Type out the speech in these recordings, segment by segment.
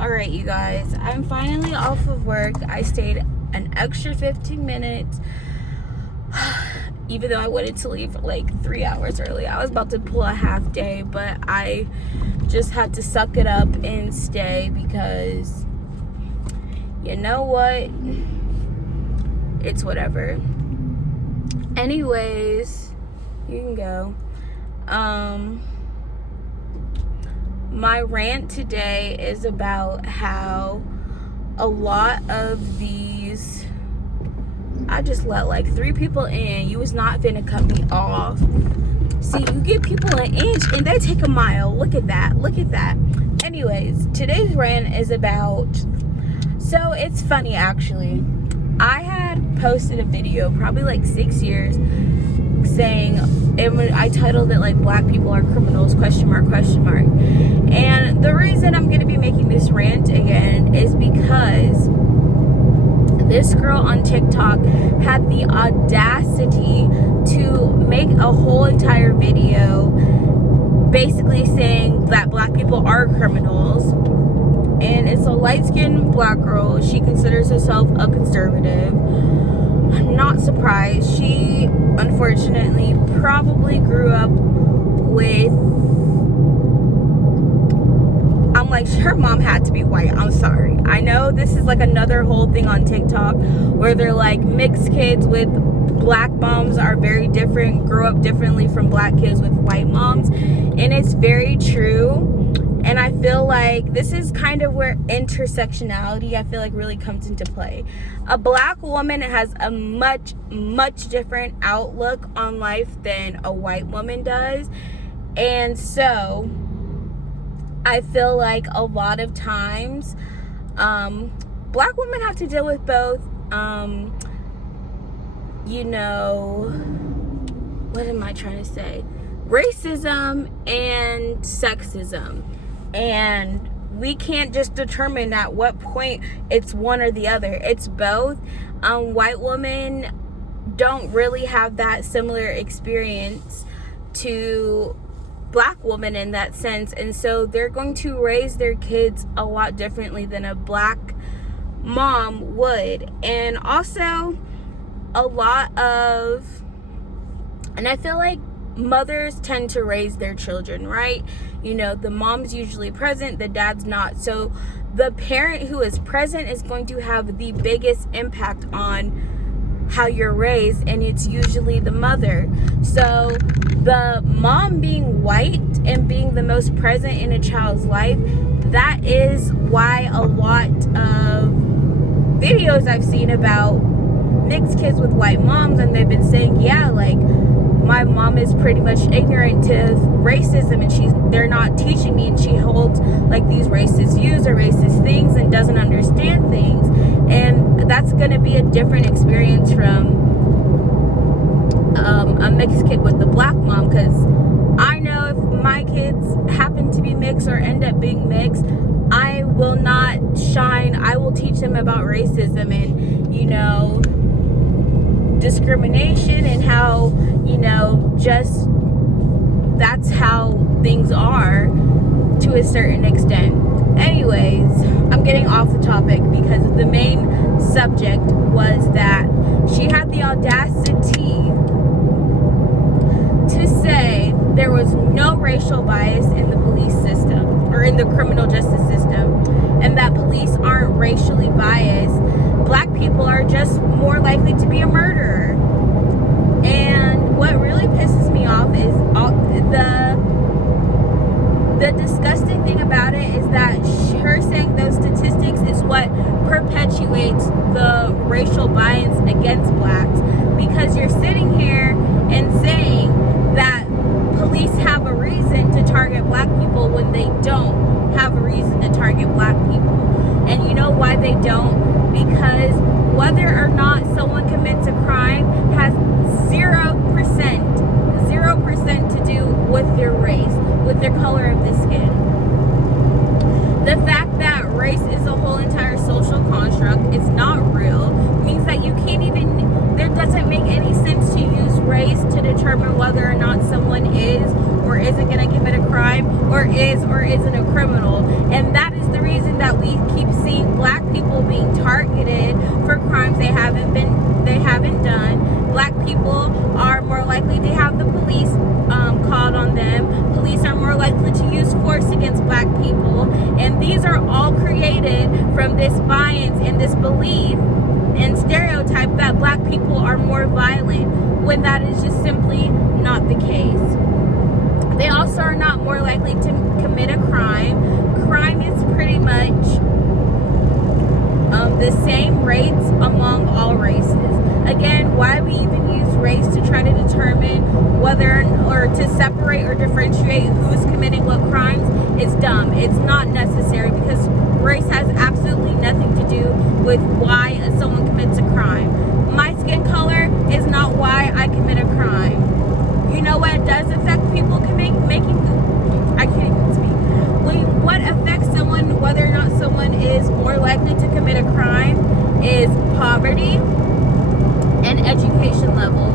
Alright, you guys, I'm finally off of work. I stayed an extra 15 minutes, even though I wanted to leave like 3 hours early. I was about to pull a half day, but I just had to suck it up and stay because, you know what? It's whatever. Anyways, you can go. My rant today is about how a lot of these, I just let like 3 people in. You was not finna cut me off. See, you give people an inch and they take a mile. Look at that. Look at that. Anyways, today's rant is about, so it's funny actually. I had posted a video probably like 6 years saying, I titled it like "Black people are criminals?" ? And the reason I'm going to be making this rant again is because this girl on TikTok had the audacity to make a whole entire video basically saying that black people are criminals. And it's a light-skinned black girl. She considers herself a conservative. I'm not surprised. She, unfortunately, probably grew up with, I'm like, her mom had to be white. I'm sorry. I know this is like another whole thing on TikTok where they're like, mixed kids with black moms are very different, grow up differently from black kids with white moms. And it's very true. And I feel like this is kind of where intersectionality, I feel like, really comes into play. A black woman has a much, much different outlook on life than a white woman does. And so I feel like a lot of times black women have to deal with both, you know, what am I trying to say? Racism and sexism. And we can't just determine at what point it's one or the other. It's both. White women don't really have that similar experience to black women in that sense. And so they're going to raise their kids a lot differently than a black mom would. And also a lot of, and I feel like mothers tend to raise their children, right? You know, the mom's usually present, the dad's not. So the parent who is present is going to have the biggest impact on how you're raised, and it's usually the mother. So the mom being white and being the most present in a child's life, that is why a lot of videos I've seen about mixed kids with white moms, and they've been saying, yeah, like, my mom is pretty much ignorant to racism, and they're not teaching me, and she holds like these racist views or racist things and doesn't understand things. And that's going to be a different experience from a mixed kid with the black mom, because I know if my kids happen to be mixed or end up being mixed, I will not shine. I will teach them about racism and, you know, discrimination, and how, you know, just that's how things are to a certain extent. Anyways, I'm getting off the topic because the main subject was that she had the audacity to say there was no racial bias in the police system or in the criminal justice system, and that police aren't racially biased. Black people are just more likely to be a murderer. And what really pisses me off is the disgusting thing about it is that her saying those statistics is what perpetuates the racial bias against blacks, because you're sitting here and saying that police have a reason to target black people when they don't have a reason to target black people. And you know why they don't? Because whether or not someone commits a crime has 0% to do with their race, with their color of the skin. The fact that race is a whole entire social construct, it's not real, means that you can't even, there doesn't make any sense to use race to determine whether or not someone is or isn't going to commit a crime, or is or isn't a criminal. And that is the reason that we from this bias and this belief and stereotype that black people are more violent, when that is just simply not the case. They also are not more likely to commit a crime. Crime is pretty much the same rates among all races. Again, why we even use race to try to determine whether or to separate or differentiate who's committing what crimes is dumb. It's not necessary, because race has absolutely nothing to do with why someone commits a crime. My skin color is not why I commit a crime. You know what does affect people I can't even speak. What affects someone, whether or not someone is more likely to commit a crime, is poverty and education level,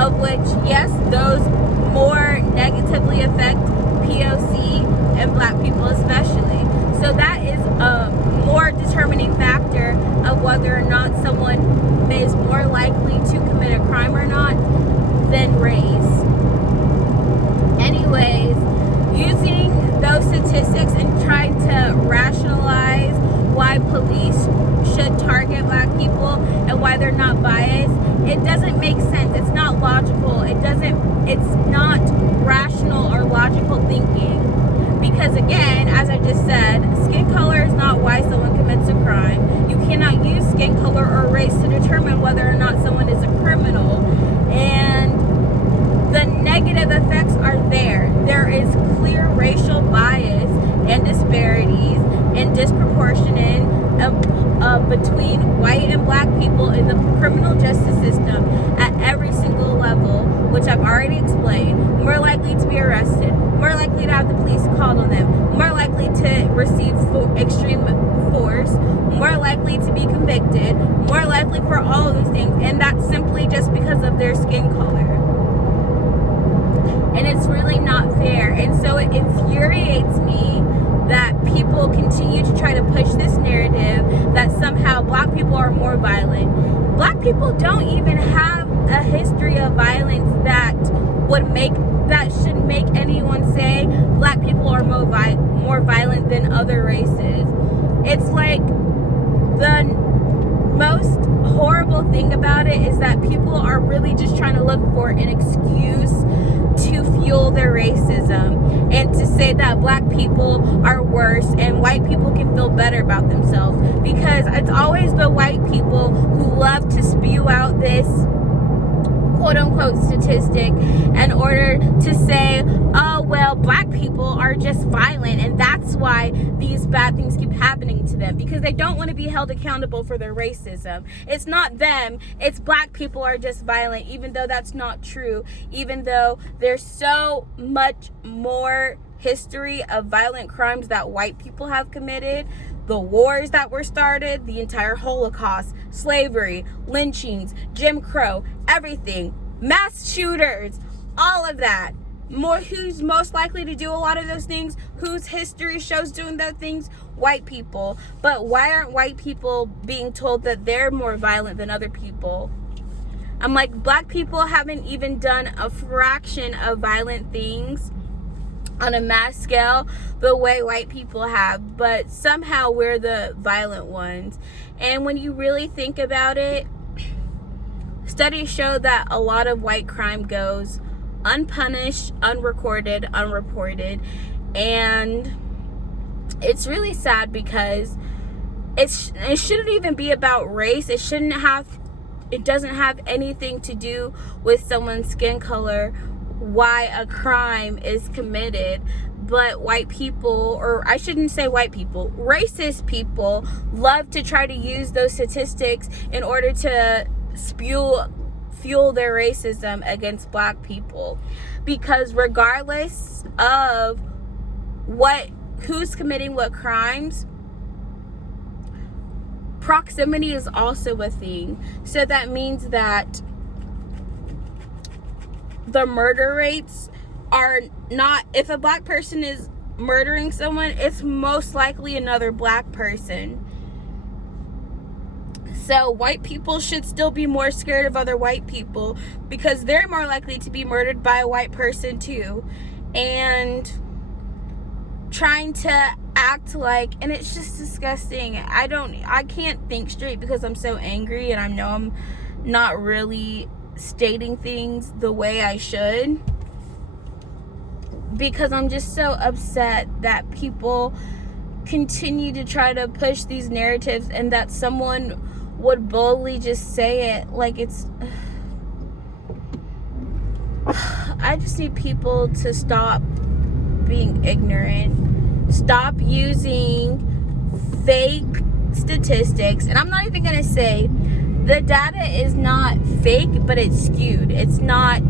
of which, yes, those more negatively affect POC and black people especially. So that is a more determining factor of whether or not someone is more likely to commit a crime or not than race. Anyways, using those statistics and trying to rationalize why police should target black people and why they're not biased, it doesn't make sense. It's not logical. It's not rational or logical thinking. Because again, as I just said, skin color is not why someone commits a crime. You cannot use skin color or race to determine whether or not someone is a criminal. And the negative effects are there. There is clear racial bias and disparities and disproportionate between white and black people in the criminal justice system at every single level, which I've already explained. More likely to be arrested, more likely to have the police called on them, more likely to receive extreme force, more likely to be convicted, more likely for all of these things, and that's simply just because of their skin color. And it's really not fair. And so it infuriates me that people continue to try to push this narrative that somehow black people are more violent. Black people don't even have a history of violence that should make anyone say black people are more violent than other races. It's like the most horrible thing about it is that people are really just trying to look for an excuse to fuel their racism and to say that black people are worse and white people can feel better about themselves, because it's always the white people who love to spew out this quote-unquote statistic in order to say, oh, well, black people are just violent and that's why these bad things keep happening to them, because they don't want to be held accountable for their racism. It's not them, it's black people are just violent, even though that's not true, even though there's so much more history of violent crimes that white people have committed. The wars that were started, the entire Holocaust, slavery, lynchings, Jim Crow, everything, mass shooters, all of that. Who's most likely to do a lot of those things? Whose history shows doing those things? White people. But why aren't white people being told that they're more violent than other people? I'm like, black people haven't even done a fraction of violent things on a mass scale the way white people have, but somehow we're the violent ones. And when you really think about it, studies show that a lot of white crime goes unpunished, unrecorded, unreported, and it's really sad because it shouldn't even be about race. It doesn't have anything to do with someone's skin color why a crime is committed, but white people, or I shouldn't say white people, racist people love to try to use those statistics in order to fuel their racism against black people, because regardless of who's committing what crimes, proximity is also a thing. So that means that the murder rates are not, if a black person is murdering someone, it's most likely another black person. So white people should still be more scared of other white people because they're more likely to be murdered by a white person too. And trying to act like, and it's just disgusting. I can't think straight because I'm so angry, and I know I'm not really stating things the way I should, because I'm just so upset that people continue to try to push these narratives, and that someone would boldly just say it like it's I just need people to stop being ignorant, stop using fake statistics. And I'm not even gonna say the data is not fake, but it's skewed. It's not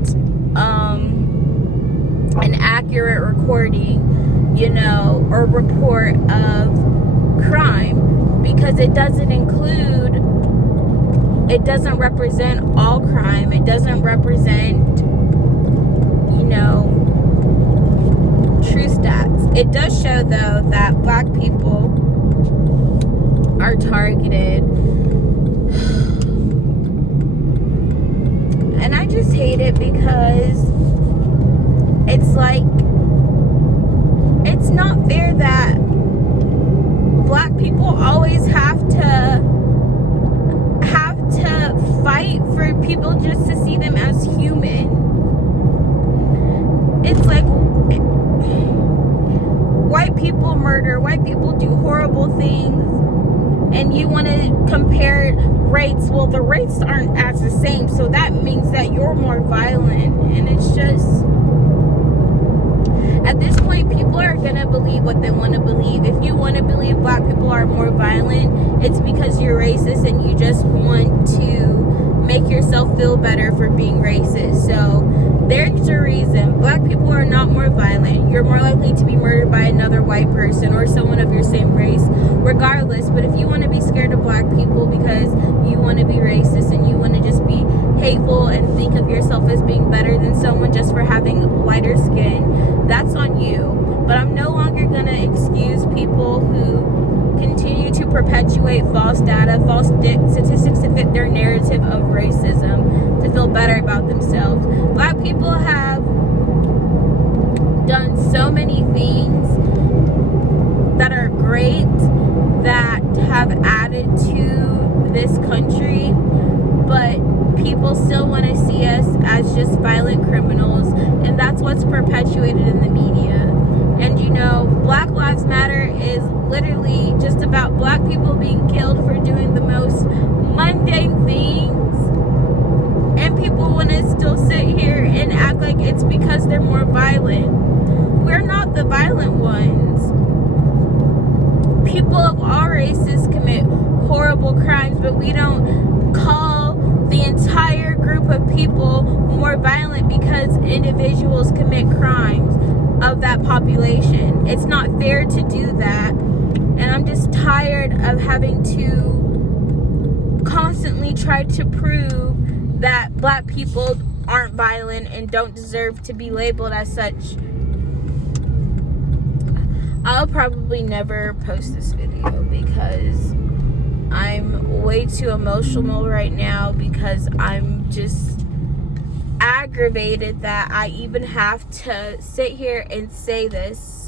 an accurate recording, you know, or report of crime, because it doesn't represent all crime. It doesn't represent, you know, true stats. It does show, though, that black people are targeted. And I just hate it because it's like, it's not fair that black people always have to fight for people just to see them as human. It's like white people murder, white people do horrible things, and you want to compare rates. Well, the rates aren't as the same, so that means that you're more violent. And it's just, at this point, people are gonna believe what they want to believe. If you want to believe black people are more violent, it's because you're racist and you just want to make yourself feel better for being racist. So there's your reason. Black people are not more violent. You're more likely to be murdered by another white person or someone of your same race, regardless. But if you want to be scared of black people because you want to be racist and you want to just be hateful and think of yourself as being better than someone just for having lighter skin, that's on you. But I'm no longer going to excuse people who continue to perpetuate false data, false statistics to fit their narrative of racism, to feel better about themselves. Black people have done so many things that are great, that have added to this country, but people still want to see us as just violent criminals, and that's what's perpetuated in the media. And you know, Black Lives Matter is literally just about black people being killed for doing the most mundane things, and people want to still sit here and act like it's because they're more violent. We're not the violent ones. People of all races commit horrible crimes, but we don't call the entire group of people more violent because individuals commit crimes of that population. It's not fair to do that. And I'm just tired of having to constantly try to prove that black people aren't violent and don't deserve to be labeled as such. I'll probably never post this video because I'm way too emotional right now, because I'm just aggravated that I even have to sit here and say this.